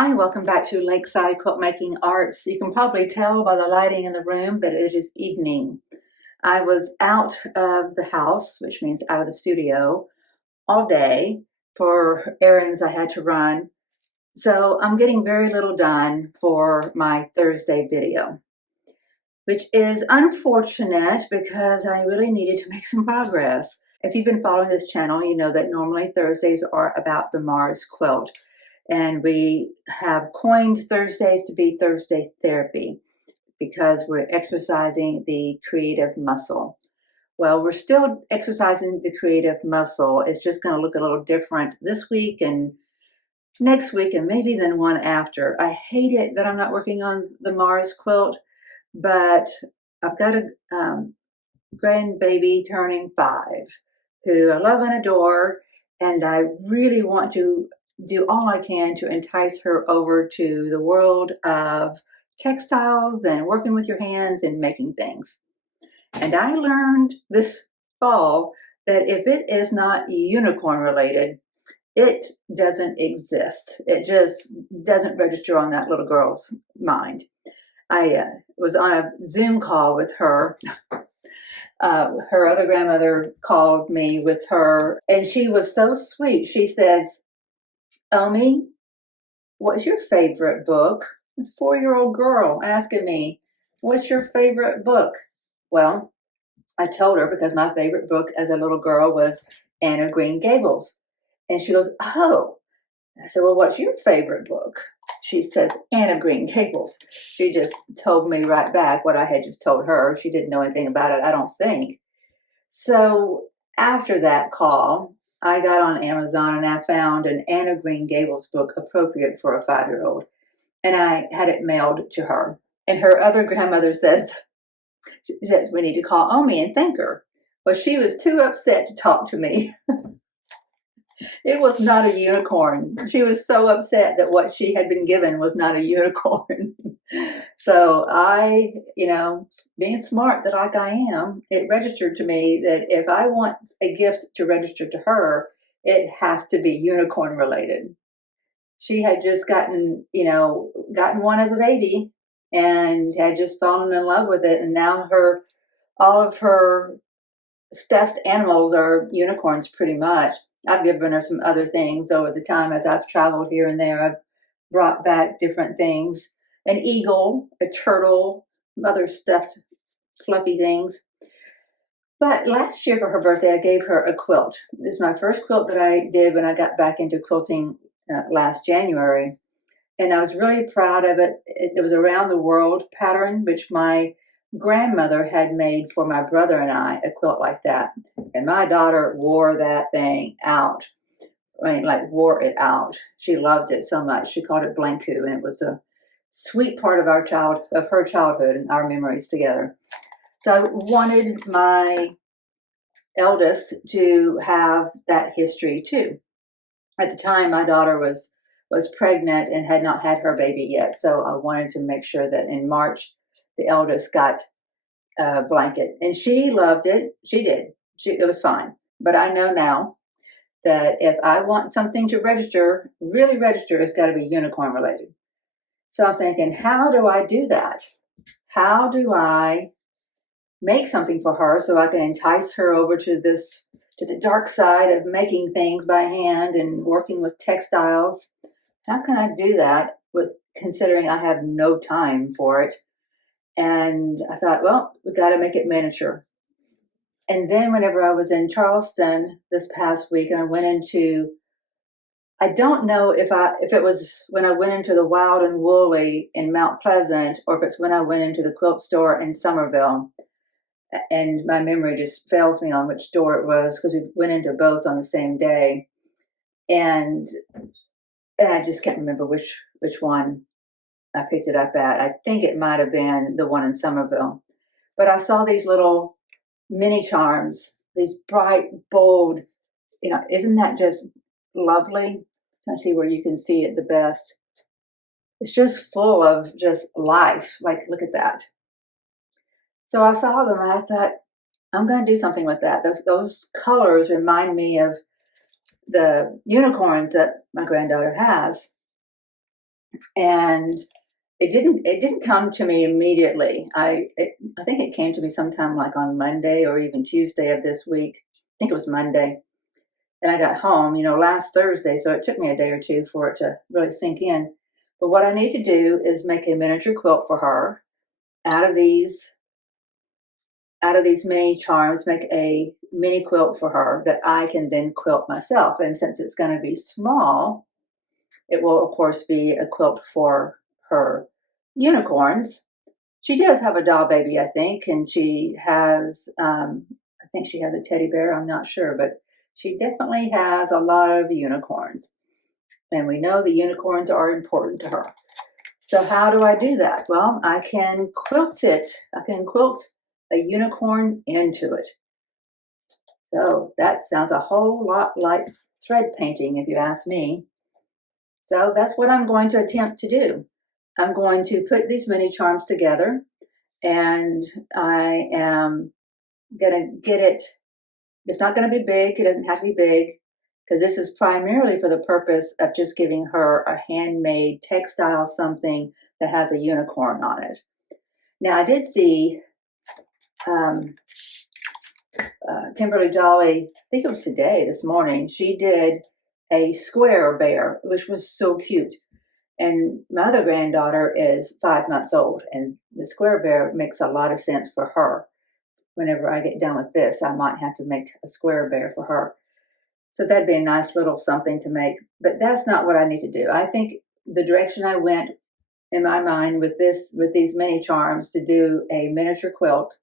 Hi, welcome back to Lakeside Quilt Making Arts. You can probably tell by the lighting in the room that it is evening. I was out of the house, which means out of the studio, all day for errands I had to run. So I'm getting very little done for my Thursday video, which is unfortunate because I really needed to make some progress. If you've been following this channel, you know that normally Thursdays are about the Mars quilt. And we have coined Thursdays to be Thursday therapy because we're exercising the creative muscle. Well, we're still exercising the creative muscle. It's just going to look a little different this week and next week and maybe then one after. I hate it that I'm not working on the Mars quilt, but I've got a grandbaby turning 5 who I love and adore, and I really want to do all I can to entice her over to the world of textiles and working with your hands and making things. And I learned this fall that if it is not unicorn related, it doesn't exist. It just doesn't register on that little girl's mind. I was on a Zoom call with her. Her other grandmother called me with her, and she was so sweet. She says, Omi, what's your favorite book? This 4-year-old girl asking me, what's your favorite book? Well, I told her because my favorite book as a little girl was Anne of Green Gables. And she goes, oh. I said, well, what's your favorite book? She says, Anne of Green Gables. She just told me right back what I had just told her. She didn't know anything about it, I don't think. So after that call, I got on Amazon and I found an Anne of Green Gables book appropriate for a 5-year-old. And I had it mailed to her. And her other grandmother says, we need to call Omi and thank her. Well, she was too upset to talk to me. It was not a unicorn. She was so upset that what she had been given was not a unicorn. So I, being smart that like I am, it registered to me that if I want a gift to register to her, it has to be unicorn related. She had just gotten one as a baby and had just fallen in love with it. And now all of her stuffed animals are unicorns pretty much. I've given her some other things over the time as I've traveled here and there. I've brought back different things. An eagle, a turtle, other stuffed fluffy things. But last year for her birthday, I gave her a quilt. This is my first quilt that I did when I got back into quilting last January. And I was really proud of it. It was a round the world pattern, which my grandmother had made for my brother and I, a quilt like that. And my daughter wore that thing out. Wore it out. She loved it so much. She called it Blanku, and it was a sweet part of her childhood and our memories together. So I wanted my eldest to have that history too. At the time, my daughter was pregnant and had not had her baby yet. So I wanted to make sure that in March, the eldest got a blanket. And she loved it. She did. It was fine. But I know now that if I want something to register, really register, it's got to be unicorn related. So I'm thinking, how do I do that? How do I make something for her so I can entice her over to the dark side of making things by hand and working with textiles? How can I do that with considering I have no time for it? And I thought, well, we've got to make it miniature. And then whenever I was in Charleston this past week and I don't know if it was when I went into the Wild and Woolly in Mount Pleasant or if it's when I went into the quilt store in Somerville. And my memory just fails me on which store it was because we went into both on the same day. And I just can't remember which one I picked it up at. I think it might have been the one in Somerville. But I saw these little mini charms, these bright, bold, isn't that just lovely? Let's see where you can see it the best. It's just full of just life. Like, look at that. So I saw them and I thought, I'm going to do something with that. Those colors remind me of the unicorns that my granddaughter has. and it didn't come to me immediately. I think it came to me sometime like on Monday or even Tuesday of this week. I think it was Monday. And I got home, last Thursday, so it took me a day or two for it to really sink in. But what I need to do is make a miniature quilt for her out of these mini charms, make a mini quilt for her that I can then quilt myself. And since it's going to be small, it will of course be a quilt for her unicorns. She does have a doll baby, I think, and she has, I think she has a teddy bear, I'm not sure, but she definitely has a lot of unicorns. And we know the unicorns are important to her. So how do I do that? Well, I can quilt it. I can quilt a unicorn into it. So that sounds a whole lot like thread painting, if you ask me. So that's what I'm going to attempt to do. I'm going to put these mini charms together, and I am going to get it. It's not going to be big. It doesn't have to be big, because this is primarily for the purpose of just giving her a handmade textile something that has a unicorn on it. Now, I did see Kimberly Jolly, I think it was today, this morning, she did a square bear, which was so cute. And my other granddaughter is 5 months old, and the square bear makes a lot of sense for her. Whenever I get done with this, I might have to make a square bear for her. So that'd be a nice little something to make. But that's not what I need to do. I think the direction I went in my mind with these mini charms to do a miniature quilt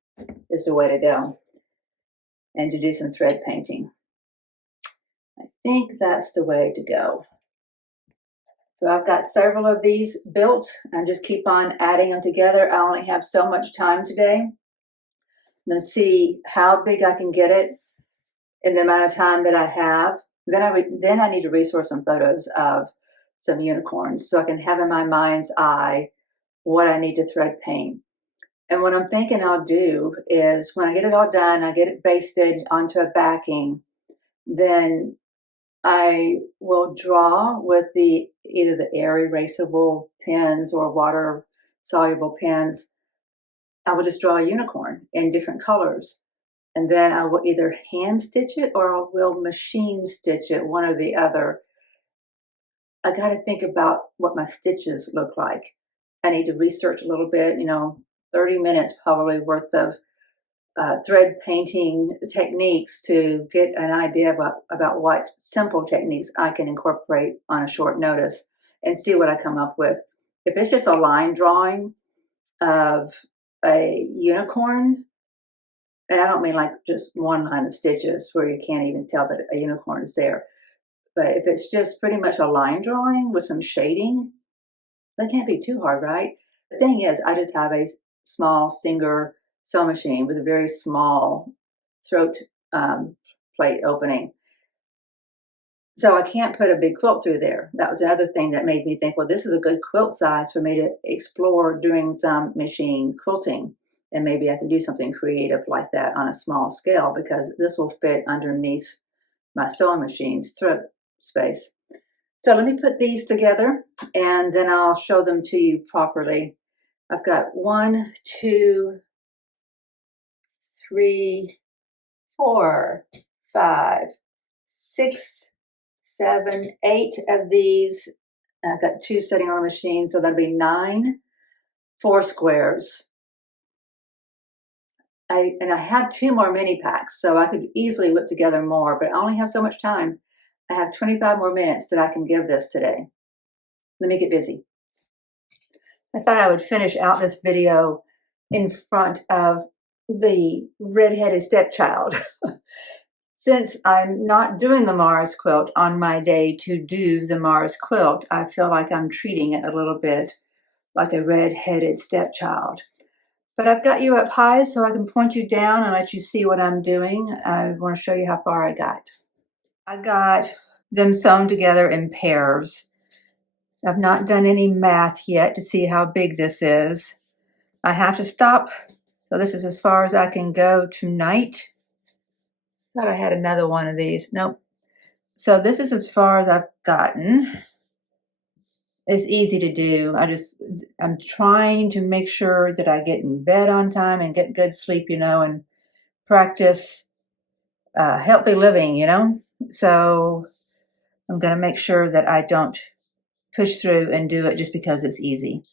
is the way to go, and to do some thread painting. I think that's the way to go. So I've got several of these built and just keep on adding them together. I only have so much time today. I'm going to see how big I can get it in the amount of time that I have. Then I need to resource some photos of some unicorns so I can have in my mind's eye what I need to thread paint. And what I'm thinking I'll do is when I get it all done, I get it basted onto a backing, then I will draw with either the air erasable pens or water soluble pens. I will just draw a unicorn in different colors. And then I will either hand stitch it or I will machine stitch it, one or the other. I got to think about what my stitches look like. I need to research a little bit, 30 minutes probably worth of thread painting techniques to get an idea about what simple techniques I can incorporate on a short notice and see what I come up with. If it's just a line drawing of a unicorn, and I don't mean like just one line of stitches where you can't even tell that a unicorn is there, but if it's just pretty much a line drawing with some shading, that can't be too hard, right? The thing is, I just have a small Singer sewing machine with a very small throat plate opening. So I can't put a big quilt through there. That was the other thing that made me think, well, this is a good quilt size for me to explore doing some machine quilting. And maybe I can do something creative like that on a small scale, because this will fit underneath my sewing machine's throat space. So let me put these together and then I'll show them to you properly. I've got 1, 2, 3, 4, 5, 6, 7, 8 of these. I've got 2 sitting on the machine, so that'll be 9 4 squares. I have 2 more mini packs, so I could easily whip together more, but I only have so much time. I have 25 more minutes that I can give this today. Let me get busy. I thought I would finish out this video in front of the red-headed stepchild. Since I'm not doing the Mars quilt on my day to do the Mars quilt, I feel like I'm treating it a little bit like a red-headed stepchild. But I've got you up high so I can point you down and let you see what I'm doing. I want to show you how far I got. I got them sewn together in pairs. I've not done any math yet to see how big this is. I have to stop, so this is as far as I can go tonight. Thought I had another one of these. Nope. So this is as far as I've gotten. It's easy to do. I'm trying to make sure that I get in bed on time and get good sleep, and practice healthy living, So I'm going to make sure that I don't push through and do it just because it's easy.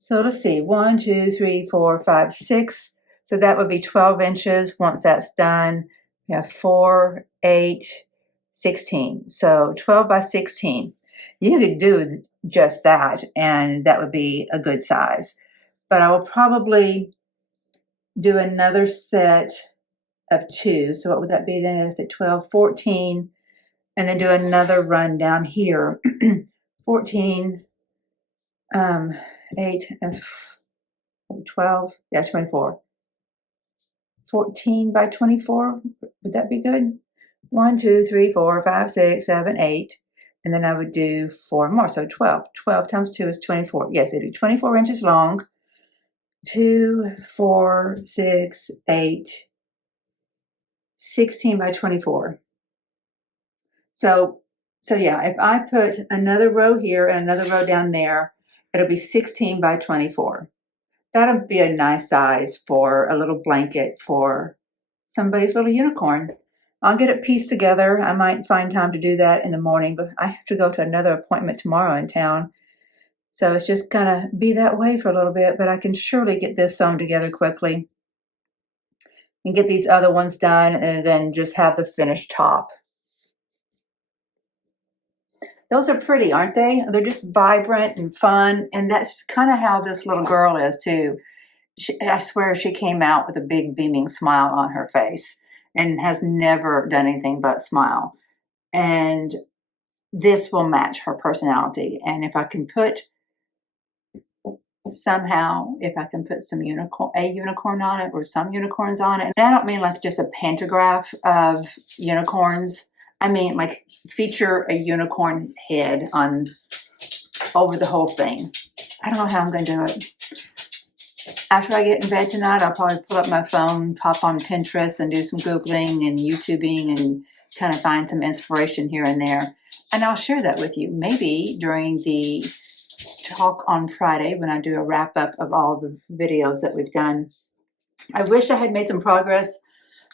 So let's see, 1, 2, 3, 4, 5, 6. So that would be 12 inches. Once that's done, we have 4, 8, 16. So 12 by 16. You could do just that, and that would be a good size. But I will probably do another set of 2. So what would that be then? Is it 12, 14, and then do another run down here. 14, 8, and 12, yeah, 24. 14 by 24, would that be good? 1, 2, 3, 4, 5, 6, 7, 8, and then I would do 4 more, so 12. 12 times 2 is 24. Yes, they do 24 inches long. 2, 4, 6, 8, 16 by 24. So yeah, if I put another row here and another row down there, it'll be 16 by 24. That'll be a nice size for a little blanket for somebody's little unicorn. I'll get it pieced together. I might find time to do that in the morning, but I have to go to another appointment tomorrow in town. So it's just going to be that way for a little bit, but I can surely get this sewn together quickly and get these other ones done and then just have the finished top. Those are pretty, aren't they? They're just vibrant and fun, and that's kind of how this little girl is too. I swear she came out with a big beaming smile on her face and has never done anything but smile. And this will match her personality. And if I can put some unicorn on it or some unicorns on it, and I don't mean like just a pantograph of unicorns. I mean like feature a unicorn head on over the whole thing. I don't know how I'm going to do it. After I get in bed tonight, I'll probably pull up my phone, pop on Pinterest, and do some Googling and YouTubing and kind of find some inspiration here and there. And I'll share that with you, maybe during the talk on Friday when I do a wrap up of all the videos that we've done. I wish I had made some progress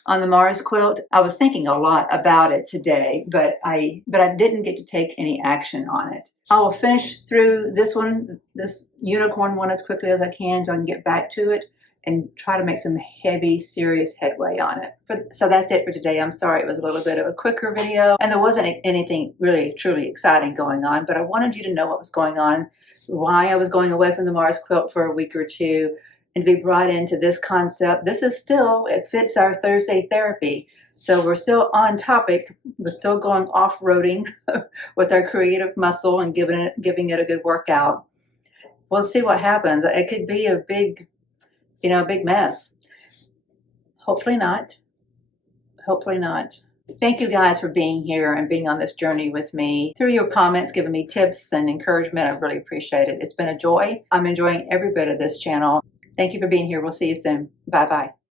on the Mars quilt. I was thinking a lot about it today, but I didn't get to take any action on it. I will finish through this unicorn one as quickly as I can so I can get back to it and try to make some heavy, serious headway on it. So that's it for today. I'm sorry it was a little bit of a quicker video and there wasn't anything really, truly exciting going on, but I wanted you to know what was going on, why I was going away from the Mars quilt for a week or two, and to be brought into this concept. This is still, it fits our Thursday therapy. So we're still on topic. We're still going off-roading with our creative muscle and giving it a good workout. We'll see what happens. It could be a big mess. Hopefully not. Hopefully not. Thank you guys for being here and being on this journey with me. Through your comments, giving me tips and encouragement, I really appreciate it. It's been a joy. I'm enjoying every bit of this channel. Thank you for being here. We'll see you soon. Bye-bye.